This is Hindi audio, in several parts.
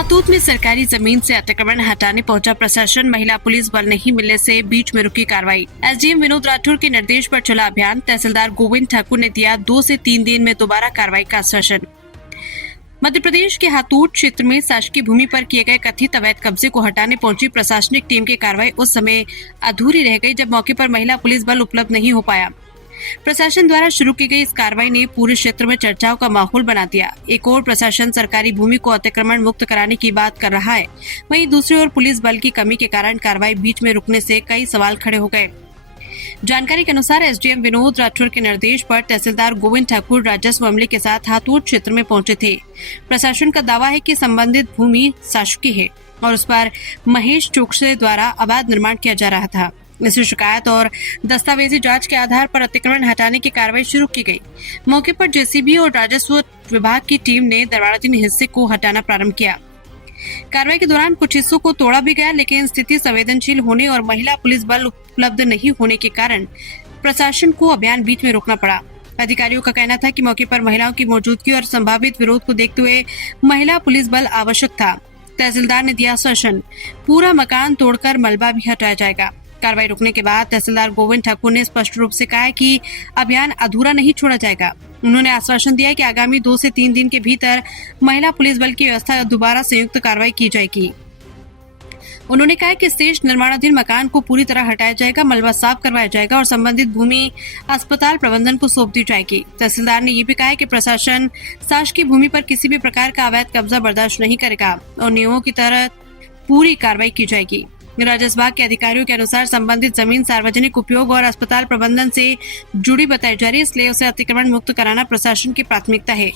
हातोद में सरकारी जमीन से अतिक्रमण हटाने पहुंचा प्रशासन, महिला पुलिस बल नहीं मिलने से बीच में रुकी कार्रवाई। एसडीएम विनोद राठौर के निर्देश पर चला अभियान, तहसीलदार गोविंद ठाकुर ने दिया 2 से 3 दिन में दोबारा कार्रवाई का आश्वासन। मध्य प्रदेश के हातोद क्षेत्र में शासकीय भूमि पर किए गए कथित अवैध कब्जे को हटाने पहुंची प्रशासनिक टीम की कार्रवाई उस समय अधूरी रह गई जब मौके पर महिला पुलिस बल उपलब्ध नहीं हो पाया। प्रशासन द्वारा शुरू की गई इस कार्रवाई ने पूरे क्षेत्र में चर्चाओं का माहौल बना दिया। एक ओर प्रशासन सरकारी भूमि को अतिक्रमण मुक्त कराने की बात कर रहा है, वहीं दूसरी ओर पुलिस बल की कमी के कारण कार्रवाई बीच में रुकने से कई सवाल खड़े हो गए। जानकारी के अनुसार एसडीएम विनोद राठौर के निर्देश पर तहसीलदार गोविंद ठाकुर राजस्व अमले के साथ हातोद क्षेत्र में पहुंचे थे। प्रशासन का दावा है कि संबंधित भूमि शासकीय है और उस पर महेश चोकसे द्वारा अवैध निर्माण किया जा रहा था। इसी शिकायत और दस्तावेजी जांच के आधार पर अतिक्रमण हटाने की कार्रवाई शुरू की गई। मौके पर जेसीबी और राजस्व विभाग की टीम ने निर्माणाधीन हिस्से को हटाना प्रारंभ किया। कार्रवाई के दौरान कुछ हिस्सों को तोड़ा भी गया, लेकिन स्थिति संवेदनशील होने और महिला पुलिस बल उपलब्ध नहीं होने के कारण प्रशासन को अभियान बीच में रोकना पड़ा। अधिकारियों का कहना था कि मौके पर महिलाओं की मौजूदगी और संभावित विरोध को देखते हुए महिला पुलिस बल आवश्यक था। तहसीलदार ने दिया आश्वासन, पूरा मकान तोड़कर मलबा भी हटाया जाएगा। कार्रवाई रुकने के बाद तहसीलदार गोविंद ठाकुर ने स्पष्ट रूप से कहा कि अभियान अधूरा नहीं छोड़ा जाएगा। उन्होंने आश्वासन दिया कि आगामी 2 से 3 दिन के भीतर महिला पुलिस बल की व्यवस्था दोबारा संयुक्त कार्रवाई की जाएगी। उन्होंने कहा कि शेष निर्माणाधीन मकान को पूरी तरह हटाया जाएगा, मलबा साफ करवाया जाएगा और संबंधित भूमि अस्पताल प्रबंधन को सौंप दी जाएगी। तहसीलदार ने ये भी कहा कि प्रशासन शासकीय भूमि पर किसी भी प्रकार का अवैध कब्जा बर्दाश्त नहीं करेगा और नियमों की तरह पूरी कार्रवाई की जाएगी। राजस्व विभाग के अधिकारियों के अनुसार संबंधित जमीन सार्वजनिक उपयोग और अस्पताल प्रबंधन से जुड़ी बताई जा रही है, इसलिए उसे अतिक्रमण मुक्त कराना प्रशासन की प्राथमिकता है।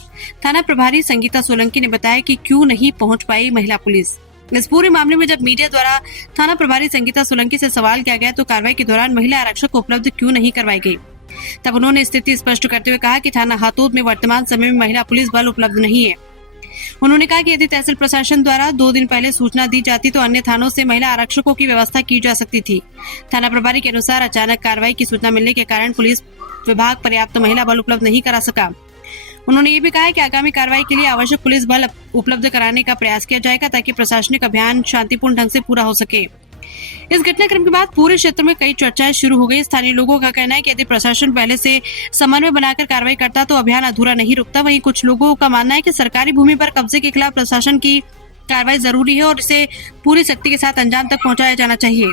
थाना प्रभारी संगीता सोलंकी ने बताया कि क्यों नहीं पहुंच पाई महिला पुलिस। इस पूरे मामले में जब मीडिया द्वारा थाना प्रभारी संगीता सोलंकी से सवाल किया गया तो कार्रवाई के दौरान महिला आरक्षक को उपलब्ध क्यों नहीं करवाई गई, तब उन्होंने स्थिति स्पष्ट करते हुए कहा कि थाना हातोद में वर्तमान समय में महिला पुलिस बल उपलब्ध नहीं है। उन्होंने कहा कि यदि तहसील प्रशासन द्वारा 2 दिन पहले सूचना दी जाती तो अन्य थानों से महिला आरक्षकों की व्यवस्था की जा सकती थी। थाना प्रभारी के अनुसार अचानक कार्रवाई की सूचना मिलने के कारण पुलिस विभाग पर्याप्त महिला बल उपलब्ध नहीं करा सका। उन्होंने ये भी कहा कि आगामी कार्रवाई के लिए आवश्यक पुलिस बल उपलब्ध कराने का प्रयास किया जाएगा ताकि प्रशासनिक अभियान शांतिपूर्ण ढंग से पूरा हो सके। इस घटनाक्रम के बाद पूरे क्षेत्र में कई चर्चाएं शुरू हो गई। स्थानीय लोगों का कहना है कि यदि प्रशासन पहले से समन्वय बनाकर कार्रवाई करता तो अभियान अधूरा नहीं रुकता। वहीं कुछ लोगों का मानना है कि सरकारी भूमि पर कब्जे के खिलाफ प्रशासन की कार्रवाई जरूरी है और इसे पूरी सख्ती के साथ अंजाम तक पहुंचाया जाना चाहिए।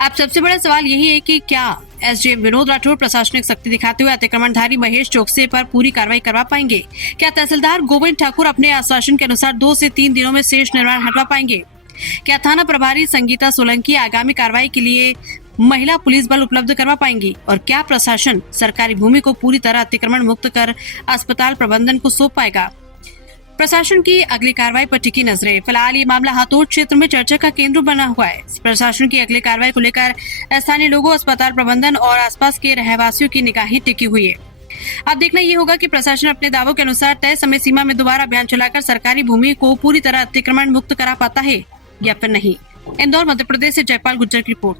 अब सबसे बड़ा सवाल यही है कि क्या एसडीएम विनोद राठौर प्रशासनिक शक्ति दिखाते हुए अतिक्रमणधारी महेश चोकसे पर पूरी कार्रवाई करवा पाएंगे? क्या तहसीलदार गोविंद ठाकुर अपने आश्वासन के अनुसार 2 से 3 दिनों में शेष निर्माण हटवा पाएंगे? क्या थाना प्रभारी संगीता सोलंकी आगामी कार्रवाई के लिए महिला पुलिस बल उपलब्ध करवा पाएंगी? और क्या प्रशासन सरकारी भूमि को पूरी तरह अतिक्रमण मुक्त कर अस्पताल प्रबंधन को सौंप पाएगा? प्रशासन की अगली कार्रवाई पर टिकी नजरें। फिलहाल ये मामला हातोद क्षेत्र में चर्चा का केंद्र बना हुआ है। प्रशासन की अगली कार्रवाई को लेकर स्थानीय लोगों, अस्पताल प्रबंधन और आसपास के रहवासियों की निगाहें टिकी हुई है। अब देखना ये होगा कि प्रशासन अपने दावों के अनुसार तय समय सीमा में दोबारा अभियान चलाकर सरकारी भूमि को पूरी तरह अतिक्रमण मुक्त करा पाता है या फिर नहीं। इंदौर, मध्य प्रदेश से जयपाल गुज्जर की रिपोर्ट।